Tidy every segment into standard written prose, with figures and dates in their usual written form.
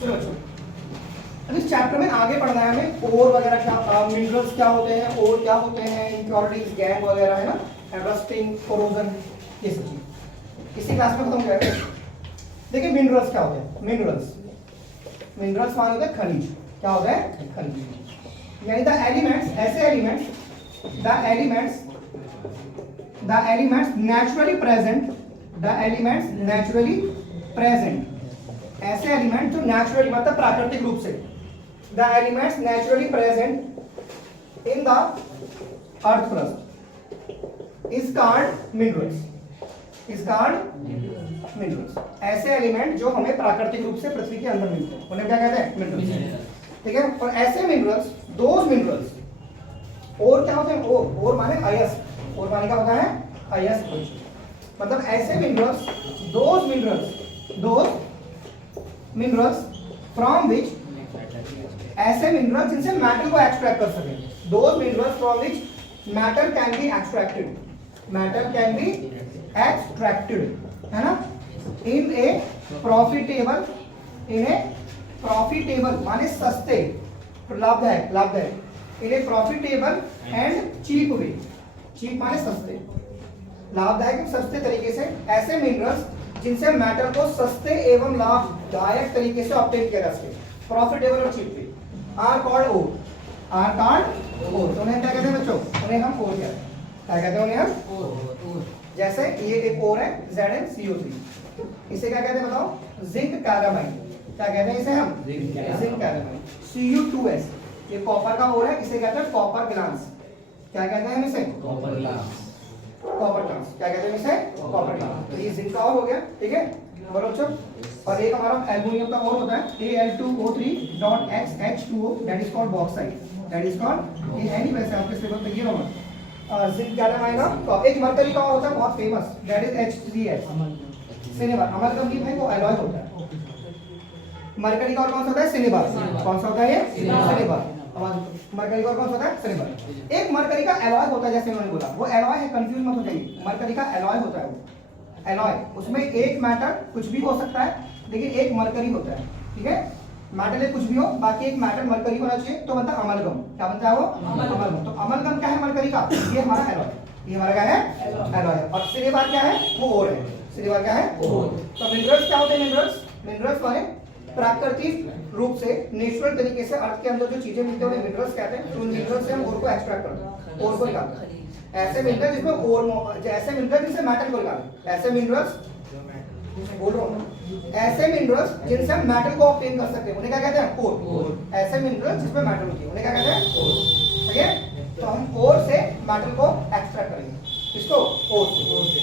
चलो बच्चों, इस चैप्टर में आगे पढ़ना है हमें ओर वगैरह क्या, मिनरल्स क्या होते हैं, ओर क्या होते हैं, इम्प्योरिटीज, गैंग वगैरह है ना, रस्टिंग, कोरोजन, ये सब चीज इसी क्लास में खत्म करेंगे। देखिए मिनरल्स क्या होते हैं। मिनरल्स माने होते हैं खनिज। क्या होता है? खनिज। यानी द एलिमेंट्स, ऐसे elements, the elements naturally present, ऐसे एलिमेंट जो नेचुरली मतलब प्राकृतिक रूप से, the elements naturally present in the earth crust is called minerals. ऐसे एलिमेंट जो हमें प्राकृतिक रूप से पृथ्वी के अंदर मिलते हैं उन्हें क्या कहते हैं? मिनरल्स। ठीक है। और ऐसे मिनरल्स, दोज मिनरल्स, और क्या होते हैं? और माने अयस्क। और माने क्या होता है? अयस्क। मतलब ऐसे minerals, those minerals from which, ऐसे मिनरल्स जिनसे मेटल को एक्सट्रैक्ट कर सके। Those minerals from which matter can be extracted, है ना, इन ए प्रॉफिटेबल माने सस्ते, लाभदायक, in a profitable and cheap way. Cheap माने सस्ते, लाभदायक सस्ते तरीके से ऐसे मिनरल्स जिनसे मेटल को सस्ते एवं लाभदायक तरीके से ऑब्टेन किया जा सके, प्रॉफिटेबल और चीप वे, आर कॉल्ड ओर। तो उन्हें क्या कहते हैं बच्चों? उन्हें हम ओर कहते हैं। क्या कहते हैं उन्हें हम? ओर। जैसे ये एक ओर है ZnCO3, इसे क्या कहते हैं बताओ? जिंक कैरामाइड। क्या कहते हैं इसे हम? जिंक कैरामाइड। Cu2S, ये कॉपर का ओर है, इसे कहते हैं कॉपर ग्लास। क्या कहते हैं हम इसे? Copper glass. क्या कहते हैं इसे? Copper glass. तो ये जिंक का ओर हो गया। ठीक है, बोलो बच्चों। और एक हमारा एल्युमिनियम का ओर होता है Al2O3.XH2O, that is called bauxite. ये है नहीं वैसे आपके सिलेबस में, ये होगा जिंक कैरामाइड का। एक मरकरी का और होता है बहुत famous, that is H3S, cinnabar. Amalgam की भाई वो एलॉय होता है। मरकरी का और कौन सा होता है? सिनेबार। कौन सा होता है ये? सिनेबार। मरकरी का और कौन सा होता है? सिनेबार। एक मरकरी का एलॉय होता है, जैसे उन्होंने बोला, वो एलॉय है, कंफ्यूज मत हो जाइए। मरकरी का एलॉय होता है, वो एलॉय, उसमें एक मैटर कुछ भी हो सकता है, लेकिन एक मरकरी होता है। ठीक है, मेटल कुछ भी हो, बाकी एक मेटल मरकरी होना चाहिए, तो बनता है अमलगम। क्या बनता है वो? अमलगम। तो अमलगम क्या है मरकरी का? ये हमारा एलॉय, ये हमारा क्या है? एलॉय। और सिनेबार क्या है? वो ओर है। सिनेबार क्या है? ओर। तो मिनरल्स क्या होते हैं? मिनरल्स माने प्राकृतिक रूप से, नेचुरल तरीके से अर्थ के अंदर जो चीजें मिलती है उन्हें मिनरल्स कहते हैं। तो मिनरल्स से हम ओर को एक्सट्रैक्ट करते हैं, ओर को निकालते हैं। ऐसे मिनरल जिसमें ओर, ऐसे मिनरल जिससे मेटल को निकालते हैं, ऐसे मिनरल्स बोल रहा हूं, ऐसे मिनरल्स जिनसे हम मेटल को ऑब्टेन कर सकते हैं उन्हें क्या कहते हैं? ओर। ऐसे मिनरल्स जिसमें मेटल होती है उन्हें क्या कहते हैं? ओर। ठीक है, तो हम ओर से मेटल को एक्सट्रैक्ट करेंगे। इसको ओर से।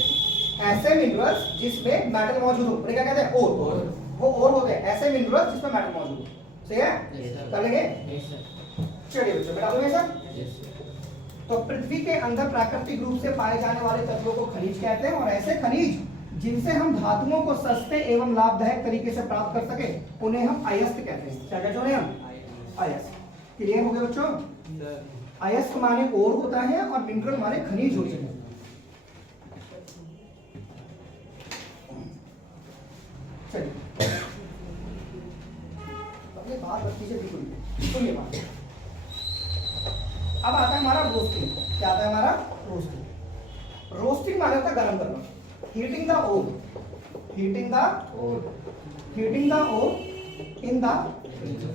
ऐसे मिनरल्स जिसमें मेटल मौजूद हो उन्हें क्या कहते हैं? ओर। वो ओर होते हैं ऐसे मिनरल्स जिसमें मेटल मौजूद हो। सही है, कर लेंगे? चलिए बच्चों, बता दूंगा सर। तो पृथ्वी के अंदर प्राकृतिक रूप से पाए जाने वाले तत्वों को खनिज कहते हैं, और ऐसे खनिज जिनसे हम धातुओं को सस्ते एवं लाभदायक तरीके से प्राप्त कर सके उन्हें हम अयस्क कहते हैं। क्या कहते हैं हम? अयस्क। क्लियर हो गया बच्चों? अयस्क माने ओर होता है और मिनरल माने खनिज होते हैं। चलिए अपने बात बच्ची से बिल्कुल सुनिए बात। अब आता है हमारा रोस्टिंग। क्या आता है हमारा? रोस्टिंग। रोस्टिंग माने होता है गर्म करना, heating the ore in the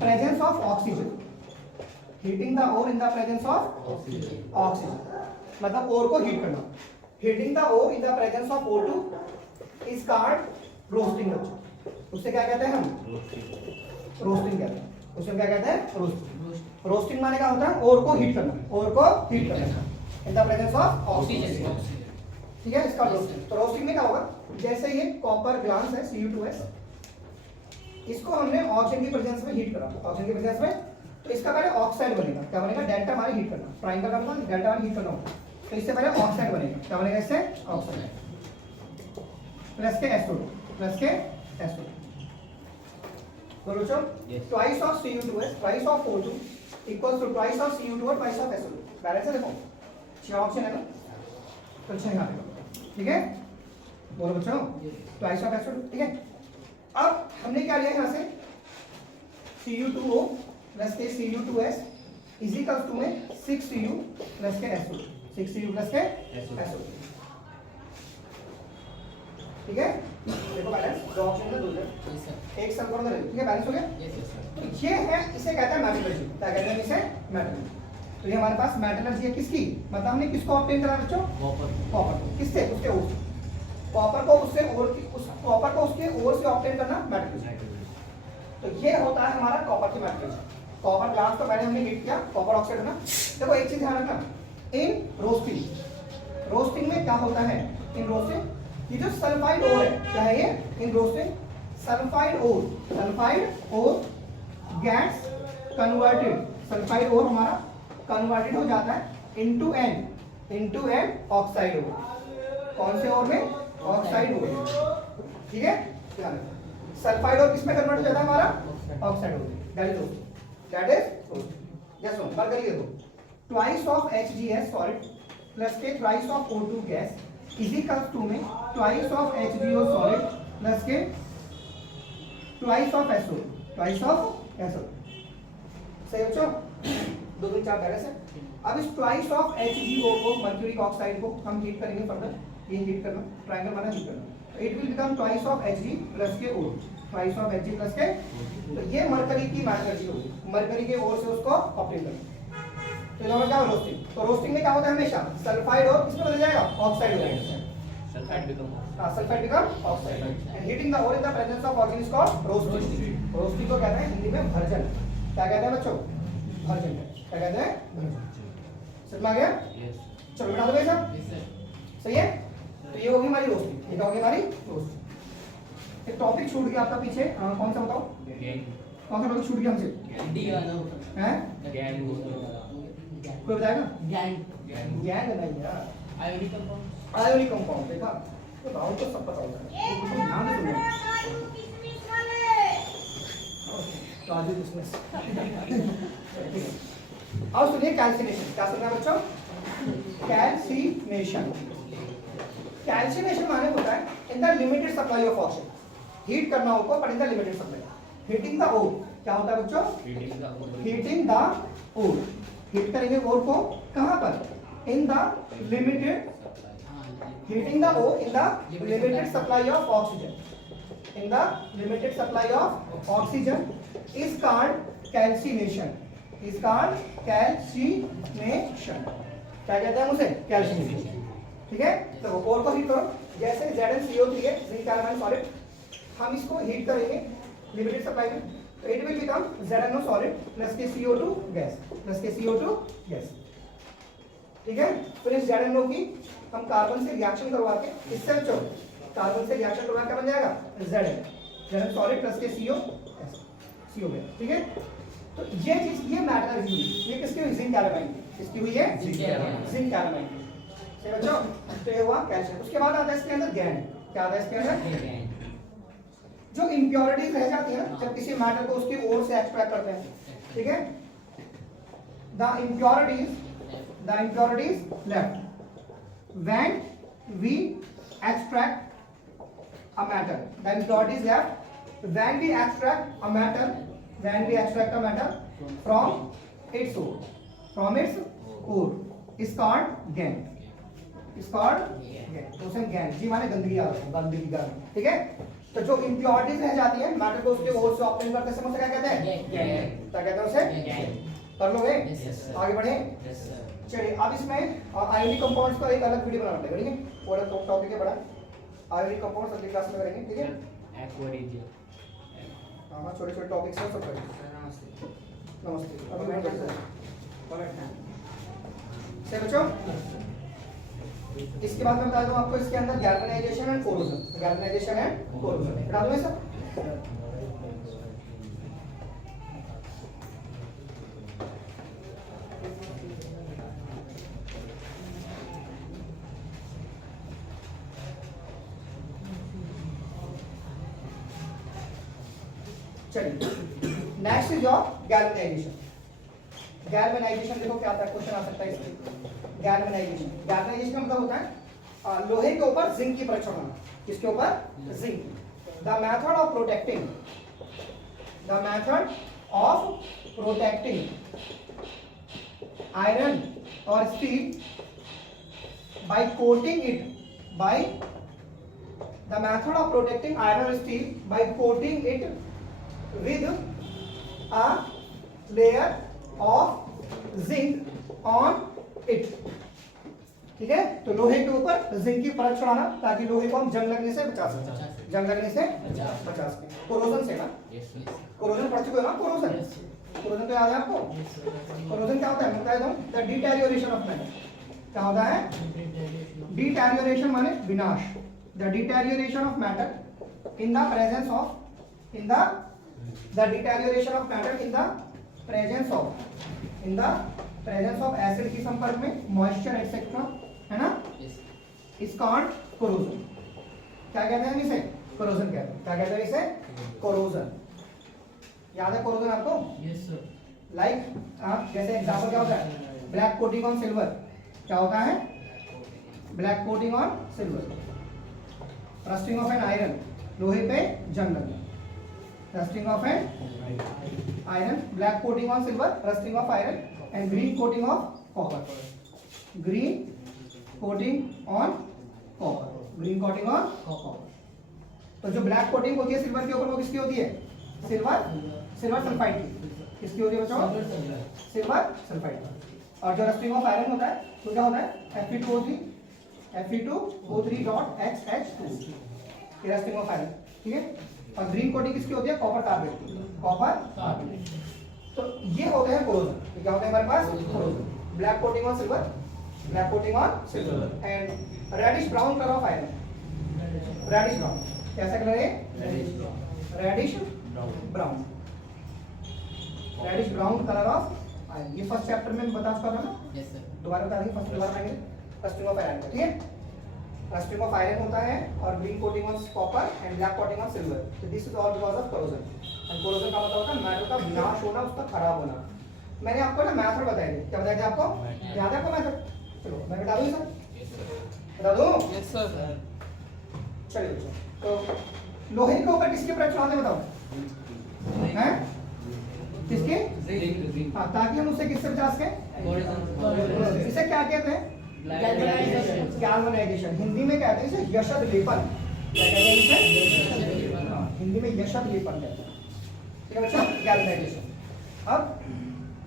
presence of oxygen, मतलब ओर को हीट करना। heating the ore in the presence of O2 is called roasting। उससे क्या कहते हैं हम? रोस्टिंग कहते हैं। उससे क्या कहते हैं? रोस्टिंग माने क्या होता है? ओर को हीट करना, इन द प्रेजेंस ऑफ ऑक्सीजन। ठीक है, इसका रोस्टिंग। तो रोस्टिंग में क्या होगा? जैसे ये कॉपर ग्लास है Cu2S, इसको हमने ऑक्सीजन की प्रेजेंस में हीट करा, ऑक्सीजन की प्रेजेंस में, तो इसका पहले ऑक्साइड बनेगा। क्या बनेगा? डेल्टा माने हीट करना, प्राइम का मतलब डेल्टा माने हीट करना होगा, तो इससे पहले ऑक्साइड बनेगा। क्या बनेगा इससे? ऑक्साइड प्लस के SO2। बोलो twice of Cu2S, twice of O2 equals to twice of Cu2 और ट्वाइस ऑफ SO2। बैलेंस है, देखो 6 ऑप्शन है ना, तो 6 यहाँ पे। ठीक है, बोलो बच्चों, ट्वाइस ऑफ SO2। ठीक है, अब हमने क्या लिया यहाँ से? Cu2O प्लस के Cu2S इज इक्वल टू में 6Cu प्लस के SO2 6Cu प्लस के SO2 ठीक है। देखो बैलेंस दो ऑप्शन में दो जगह एक सल्फर में ठीक है बैलेंस हो गया। तो ये है इसे कहते हैं मेटलर्जी। क्या कहते हैं इसे? मेटलर्जी। तो ये हमारे पास मेटलर्जी है किसकी? मतलब हमने किसको ऑब्टेन करा बच्चों? कॉपर। किससे? उसके ओर से। कॉपर को उससे ओर की उस कॉपर को उसके ओर से ऑब्टेन करना मेटलर्जी। तो ये होता है हमारा कॉपर की मेटलर्जी। कॉपर ग्लास को पहले हमने हीट किया कॉपर ऑक्साइड है ना। देखो एक चीज ध्यान रखना, इन रोस्टिंग में क्या होता है? इन रोस्टिंग ये जो सल्फाइड ओर है क्या है ये? In roasting sulphide ore gas converted. Sulphide ore हमारा कन्वर्टेड हो जाता है इनटू एन ऑक्साइड ओर। कौन से ओर में? ऑक्साइड ओर। ठीक है, सल्फाइड ओर किस में कन्वर्ट हो जाता है हमारा? Oxide ore. That is yes no बात करिए। देखो twice of HgS solid plus के twice of O2 gas is equal to में twice of HgO solid plus के ट्वाइस ऑफ SO। सही बच्चों? 2 3 4 बैलेंस है। अब इस ट्वाइस ऑफ HgO को मर्क्यूरिक ऑक्साइड को हम हीट करेंगे फर्दर। ये हीट करना ट्रायंगल बना हीट करना। It will become twice of Hg plus के O। Twice of Hg plus के तो ये मरकरी की मेटलर्जी होगी। मरकरी के ओर से उसको ऑब्टेन करना। तो नॉर्मल क्या रोस्टिंग। तो रोस्टिंग में क्या होता है हमेशा? सल्फाइड और किसमें बदल जाएगा? ऑक्साइड हो जाएगा। Sulphide become oxide and heating the ore in the presence of argon is called roasting. Roasting को कहते हैं हिंदी में भर्जन। क्या कहते हैं बच्चों? भर्जन। क्या कहते हैं? भर्जन। समझ में आ गया? चलो बता दो भाई साहब। सही है। तो ये होगी हमारी रोस्टिंग। ये होगी हमारी रोस्टिंग। एक टॉपिक छूट गया आपका पीछे कौन सा बताओ? कौन सा टॉपिक छूट गया हमसे? हैं? कोई बताएगा? गैंग नहीं यार। Ionic compound. देखा तो राउंड तो सब पता होता है। ध्यान से सुनो। तो आज बिजनेस और सुनिए कैल्सिनेशन। क्या सुनना है बच्चों? कैल्सिनेशन माने होता है in the limited supply of oxygen. Heat करना होगा but in the limited supply. Heating the ore क्या होता है बच्चों? Heating the ore. हीट करेंगे ओर को कहां पर? In the limited heating the ore in the limited supply of oxygen. In the limited supply of oxygen is called calcination. क्या कहते हैं उसे? कैल्सिनेशन। ठीक है। तो ओर को हीट करो जैसे ZnCO3 है जिंक कार्बाइड सॉलिड। हम इसको हीट करेंगे लिमिटेड सप्लाई में तो it will become ZnO solid plus के CO2 गैस ठीक है। फिर इस ZnO की हम कार्बन से रिएक्शन करवा के इससे कार्बन से रिएक्शन करवा के बन जाएगा Zn सॉलिड प्लस के CO गैस। ठीक है। तो ये चीज ये मेटलर्जी हुई। ये किसकी हुई? जिंक कार्बाइड की। किसकी हुई है? Zinc carbide. सही बच्चों? तो ये हुआ कैल्शियम। उसके बाद आता है इसके अंदर गैन। क्या आता है इसके अंदर? जो इंप्योरिटीज रह जाती है जब किसी मेटल को उसकी ओर से एक्सट्रैक्ट करते हैं। ठीक है। The impurities left when we extract a metal. The impurities left when we extract a metal from its ore is called GAN. तो उसे GAN जी माने गंदगी आ रही है, गंदगी। ठीक है। तो जो इंप्योरिटीज रह जाती है मेटल को उसके ओर से ऑब्टेन करते समय क्या कहते हैं? GAN। क्या कहते हैं उसे? कर लोगे? आगे बढ़े। चलिए अब इसमें आयोनिक कंपाउंड्स का एक अलग वीडियो बनाना पड़ेगा। ठीक है। पूरा टॉपिक है बड़ा। आयोनिक कंपाउंड्स अगली क्लास में करेंगे। ठीक है। हाँ छोटे टॉपिक्स हैं सब करेंगे। नमस्ते। अभी मैं सही बच्चों। इसके बाद मैं बता दूं आपको इसके अंदर गैल्वेनाइजेशन एंड कोरोजन। बता दूं ये सब। चलिए नेक्स्ट इज योर गैल्वेनाइजेशन। देखो क्या आता है? क्वेश्चन आ सकता है इसमें। गैल्वेनाइजेशन का मतलब होता है लोहे के ऊपर जिंक की परीक्षा करना। किसके ऊपर? Zinc. The method of protecting iron or steel by coating it by the method of protecting iron or steel by coating it with a layer of zinc on it. ठीक है, तो लोहे के ऊपर जिंक की परत चढ़ाना ताकि लोहे को हम जंग लगने से बचा सकें, जंग लगने से बचा सकें। कोरोजन से ना, कोरोजन पढ़ चुके हो ना, कोरोजन, कोरोजन तो याद है आपको? कोरोजन क्या होता है मैं बता दूं, द डिटेरियोरेशन ऑफ मैटर। क्या होता है? डिटेरियोरेशन माने विनाश, the deterioration of matter in the presence of, in the deterioration of matter in the presence of, in the presence of acid के संपर्क में, मॉइस्चर एक्सेट्रा, है ना, इज कॉल्ड कोरोजन। क्या कहते हैं इसे? कोरोजन कहते हैं। क्या कहते हैं इसे? कोरोजन। याद है कोरोजन आपको? Yes sir. लाइक जैसे एग्जांपल क्या होता है? Black coating on silver. क्या होता है? Black coating on silver. Rusting of an iron, लोहे पे जंग लगना। Rusting of an iron, black coating on silver, rusting of iron, and green coating of copper. Green coating on copper, green coating on copper. तो जो black coating होती है silver के ऊपर वो किसकी होती है? सिल्वर, सिल्वर सल्फाइड की। किसकी होती है बच्चों? Silver sulphide. और जो रस्टिंग ऑफ आयरन होता है तो क्या होता है? Fe2O3, Fe2O3.HH2, ये रस्टिंग ऑफ आयरन। ठीक है, और ग्रीन कोटिंग किसकी होती है? कॉपर कार्बेट की, कॉपर कार्बेट। तो ये होते हैं कोरोजन। क्या होते हैं हमारे पास? Corrosion. Black coating on silver, black coating on silver, and reddish brown colour of iron. Reddish brown, कैसा कलर है? Reddish brown, reddish brown colour of iron. ये फर्स्ट चैप्टर में बता चुका था ना? Yes sir. दोबारा बता देंगे, फर्स्ट दोबारा आएंगे। रस्टिंग ऑफ आयरन, ठीक है? रस्टिंग ऑफ आयरन होता है और green coating on copper and black coating on silver. तो this is all because of corrosion. और कोरोजन का मतलब होता है मैटर का विनाश होना, उसका खराब होना। मैंने आपको ना मेथड बताया थे, क्या बताया था आपको? याद है आपको मेथड? चलो मैं बता दूं सर, बता दूं? Yes sir. चलिए बच्चों, तो लोहे के ऊपर किसके परत चढ़ाते बताओ? हैं? किसके? हाँ, ताकि हम उसे किससे बचा सकें? इसे क्या कहते हैं? गैल्वेनाइजेशन। हिंदी में कहते हैं इसे यशद लेपन। क्या कहते हैं इसे? हिंदी में यशद लेपन कहते हैं। ठीक है बच्चा, गैल्वेनाइजेशन। अब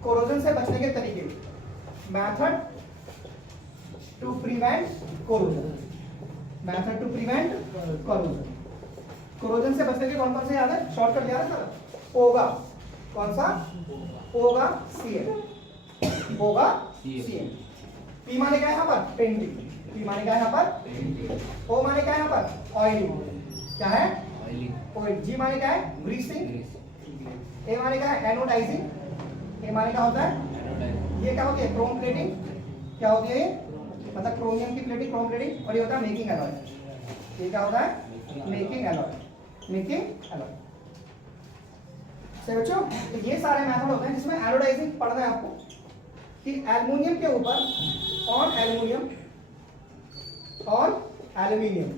कोरोजन से बचने के तरीके, method to prevent corrosion, method to prevent corrosion. Corrosion से बचने के कौन कौन से याद है? शॉर्टकट याद है सर? ओगा, कौन सा? ओगा CN, ओगा CN। पी माने क्या है यहाँ पर? पेंटिंग। पी माने क्या है यहाँ पर? ओ माने क्या है यहाँ पर? ऑयलिंग। क्या है? ऑयल। जी माने क्या है? ग्रीसिंग। ए माने क्या है? एनोडाइजिंग। ए माने क्या होता है? ये क्या होती है? Chrome plating. क्या होती है ये? मतलब क्रोमियम की प्लेटिंग, क्रोम प्लेटिंग। और ये होता है मेकिंग एलॉय। ये क्या होता है? Making alloy, making alloy. सही बच्चों, तो ये सारे मेथड होते हैं जिसमें एनोडाइजिंग पढ़ना है आपको कि एल्युमिनियम के ऊपर on aluminium, on aluminium,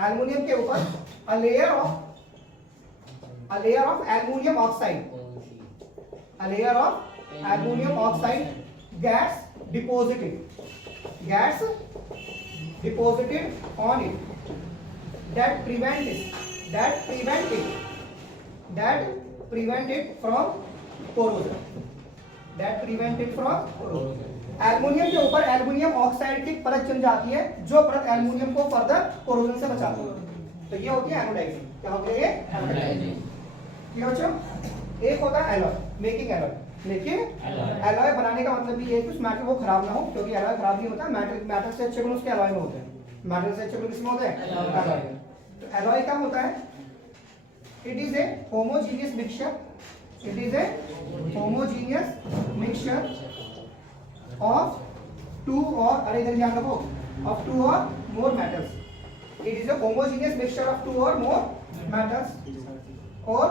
aluminium के ऊपर a layer of aluminum oxide, a layer of aluminum oxide gets deposited on it that prevent it from corrosion, aluminium के ऊपर एल्युमिनियम ऑक्साइड की परत जम जाती है जो परत एल्युमिनियम को फर्दर कोरोजन से बचाती है। तो ये होती है एनोडाइजिंग। क्या होती है ये? एनोडाइजिंग। ठीक है बच्चों, एक होता है एलॉय, मेकिंग एलॉय। लेकिन एलॉय बनाने का मतलब ये है कि उस मेटल वो खराब ना हो, क्योंकि एलॉय खराब नहीं होता। मेटल से अच्छे गुण उसके एलॉय में होते हैं। मेटल से अच्छे गुण किसमें होते हैं? एलॉय में। तो एलॉय क्या होता है? It is a homogeneous mixture, it is a homogeneous mixture of two or, अरे इधर ध्यान रखो, of two or more metals. It is a homogeneous mixture of two or more metals or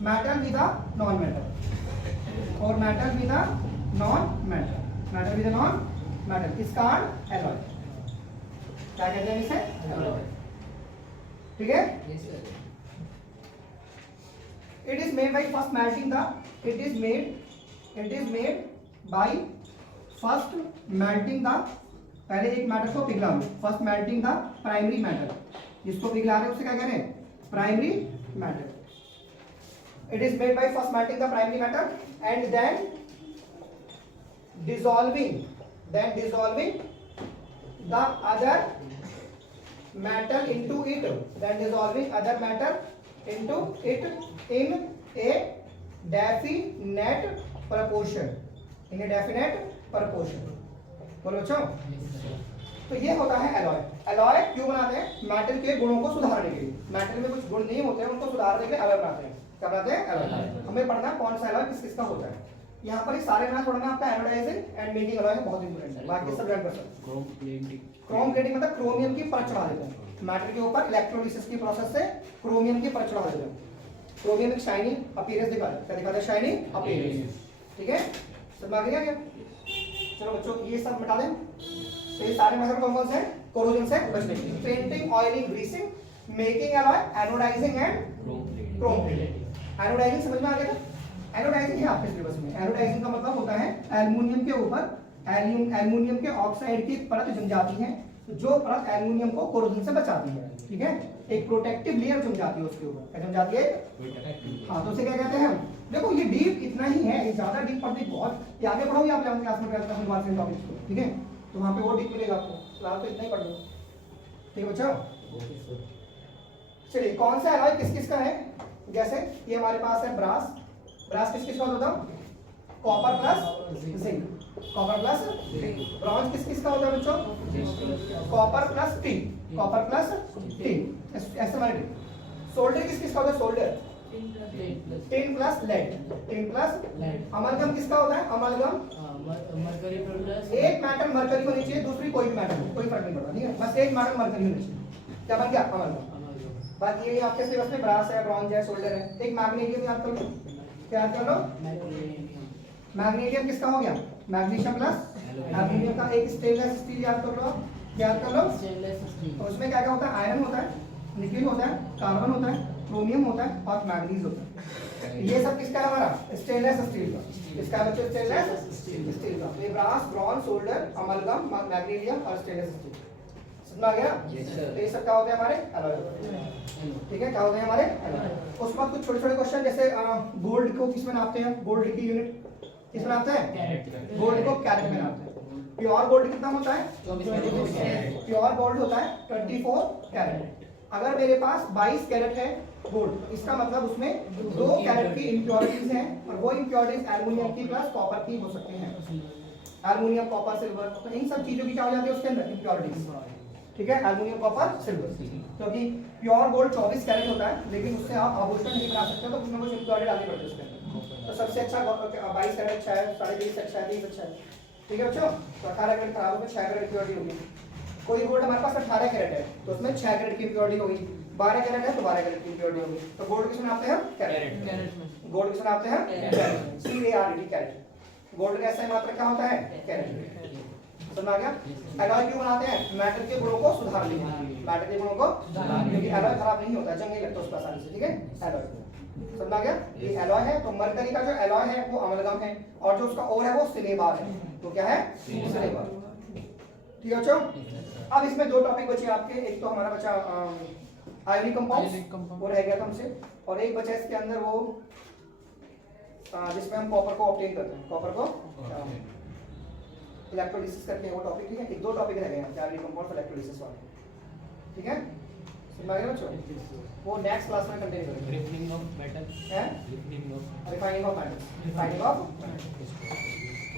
metal with a non-metal, or metal with a non-metal, metal with a non-metal is called alloy. क्या कहते हैं इसे? alloy. ठीक है? It is made by first melting the it is made by first melting the, पहले एक matter को पिघला लो, first melting the primary matter, जिसको पिघला रहे हैं उसे क्या कह रहे हैं, primary matter. It is made by first melting the primary matter and then dissolving the other matter into it, then dissolving other matter into it in a definite proportion, बोलो बच्चों। तो ये होता है एलॉय। एलॉय क्यों बनाते हैं, matter के गुणों को सुधारने के लिए, मैटर में कुछ गुण नहीं होते हैं उनको सुधारने के लिए एलॉय बनाते हैं। क्या बनाते हैं, एलॉय। हमें पढ़ना कौन सा एलॉय किस किसका होता है। यहाँ पर सारे मैथ पढ़ना आपका एनोडाइजिंग एंड मेकिंग एलॉय बहुत इंपॉर्टेंट है, बाकी सब जान कर सकते हैं। क्रोम प्लेटिंग मतलब क्रोमियम की परत चढ़ा देते हैं मैटर के ऊपर, इलेक्ट्रोलिसिस की प्रोसेस से क्रोमियम की परत चढ़ा देते हैं। क्रोमियम एक शाइनी अपीयरेंस दिखाता है, क्या दिखाता है, शाइनी अपीयरेंस। ठीक है, समझ आ गया क्या? चलो बच्चों ये सब मिटा दें। तो ये सारे मेथड कौन कौन से हैं, कोरोजन से बचने के लिए, painting, oiling, greasing, making alloy, anodizing and chrome plating. Anodizing समझ में आ गया? एनोडाइजिंग है आपके सिलेबस में। एनोडाइजिंग का मतलब होता है एल्युमिनियम के ऊपर एल्युमिनियम के ऑक्साइड की परत जम जाती है, जो परत एल्युमिनियम को कोरोजन से बचाती है। ठीक है, एक प्रोटेक्टिव लेयर जम जाती है उसके ऊपर, क्या जम जाती है, हाँ। तो उसे क्या कहते हैं हम, देखो ये डीप इतना ही है, ये ज्यादा डीप पढ़ने बहुत, ये आगे पढ़ोगे आप क्लास में टॉपिक्स को, ठीक है, तो वहाँ पे वो डीप मिलेगा आपको, फिलहाल तो इतना ही पढ़ लो। ठीक है बच्चों, चलिए कौन सा एलॉय किस किस का है, जैसे ये हमारे पास है ब्रास। ब्रास किस किस का होता है, copper plus zinc, copper plus zinc. Bronze किस किस का होता है बच्चों, copper plus tin, copper plus tin, ऐसे हमारे। सोल्डर किस किस का होता है, solder tin plus lead, tin plus lead. Amalgam किसका होता है, अमलगम मरकरी प्लस, एक मैटर मरकरी होनी चाहिए, दूसरी कोई भी मैटर हो, कोई फर्क नहीं पड़ता, ठीक है, बस एक मैटर मरकरी होनी चाहिए। क्या बन गया, अमलगम। बाकी ये आपके सिलेबस में ब्रास है, ब्रॉन्ज है, सोल्डर है। एक मैग्नीशियम याद कर लो, क्या याद कर लो, मैग्नीशियम किसका हो गया, मैग्नीशियम प्लस एल्युमिनियम का। एक स्टेनलेस स्टील याद कर लो, याद कर लो, तो उसमें क्या क्या होता है, आयरन होता है, निकेल होता है, कार्बन होता है, क्रोमियम होता है और मैग्नीज होता है। ये सब किसका है, हमारा स्टेनलेस स्टील का। इसका बच्चों स्टेनलेस स्टील का। ये brass, bronze, solder, amalgam, magnesium और स्टेनलेस स्टील। समझ आ गया? तो ये सब क्या होते हैं, हमारे एलॉय। ठीक है, क्या होते हैं हमारे एलॉय। उसके बाद कुछ छोटे छोटे क्वेश्चन, जैसे गोल्ड को किसमें नापते हैं, गोल्ड की यूनिट किसमें नापते हैं, गोल्ड को कैरेट में नापते हैं। प्योर गोल्ड कितना होता है, प्योर गोल्ड होता है 24 कैरेट। अगर मेरे पास 22 कैरेट है गोल्ड, इसका मतलब उसमें 2 कैरेट की इम्प्योरिटीज हैं, और वो इम्प्योरिटीज एल्युमिनियम की प्लस कॉपर की हो सकती हैं। एल्युमिनियम, कॉपर, सिल्वर, तो इन सब चीजों की क्या हो जाती है उसके अंदर, इम्प्योरिटीज। ठीक है, एल्युमिनियम, कॉपर, सिल्वर। क्योंकि प्योर गोल्ड 24 कैरेट होता है, लेकिन उससे आप आभूषण नहीं बना सकते, तो उसमें कुछ इम्प्योरिटी डालनी पड़ती है उसके अंदर। तो सबसे अच्छा 22 कैरेट अच्छा है, 23.5 अच्छा है, 30 अच्छा है। ठीक है बच्चों, तो 18 कैरेट खराब हो गया, 6 कैरेट इम्प्योरिटी होगी। कोई गोल्ड हमारे पास 18 कैरेट है, तो उसमें 6 कैरेट की इम्प्योरिटी होगी। 12 कैरेट है तो 12 कैरेट की इम्प्योरिटी होगी। तो गोल्ड किसमें नापते हैं, कैरेट। गोल्ड किसमें नापते हैं, CARET, कैरेट। गोल्ड का SI मात्रा क्या होता है, कैरेट। समझ आ गया? एलॉय क्यों बनाते हैं, मैटर के गुणों को सुधारने के लिए, मैटर के गुणों को, क्योंकि एलॉय खराब नहीं होता, जंग नहीं लगता उस पर आसानी से। ठीक है, एलॉय समझ आ गया, ये एलॉय है। तो मरकरी का जो एलॉय है वो अमलगम है, और जो उसका ओर है वो सिनेबार है। तो क्या है, सिनेबार। ठीक है बच्चों, अब इसमें 2 टॉपिक बचे आपके। एक तो हमारा बचा आयोनिक कंपाउंड्स, वो रह गया था हमसे, और एक बचा इसके अंदर वो जिसमें हम कॉपर को ऑब्टेन करते हैं, कॉपर को इलेक्ट्रोलिसिस करते हैं, वो टॉपिक। ठीक है, एक 2 टॉपिक रह गए हैं आयोनिक कंपाउंड इलेक्ट्रोलिसिस वाले। ठीक है, समझ गए बच्चों, वो नेक्स्ट क्लास में कंटिन्यू करेंगे। रिफाइनिंग ऑफ मेटल है, refining of metal, refining of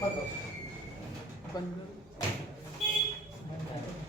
मतलब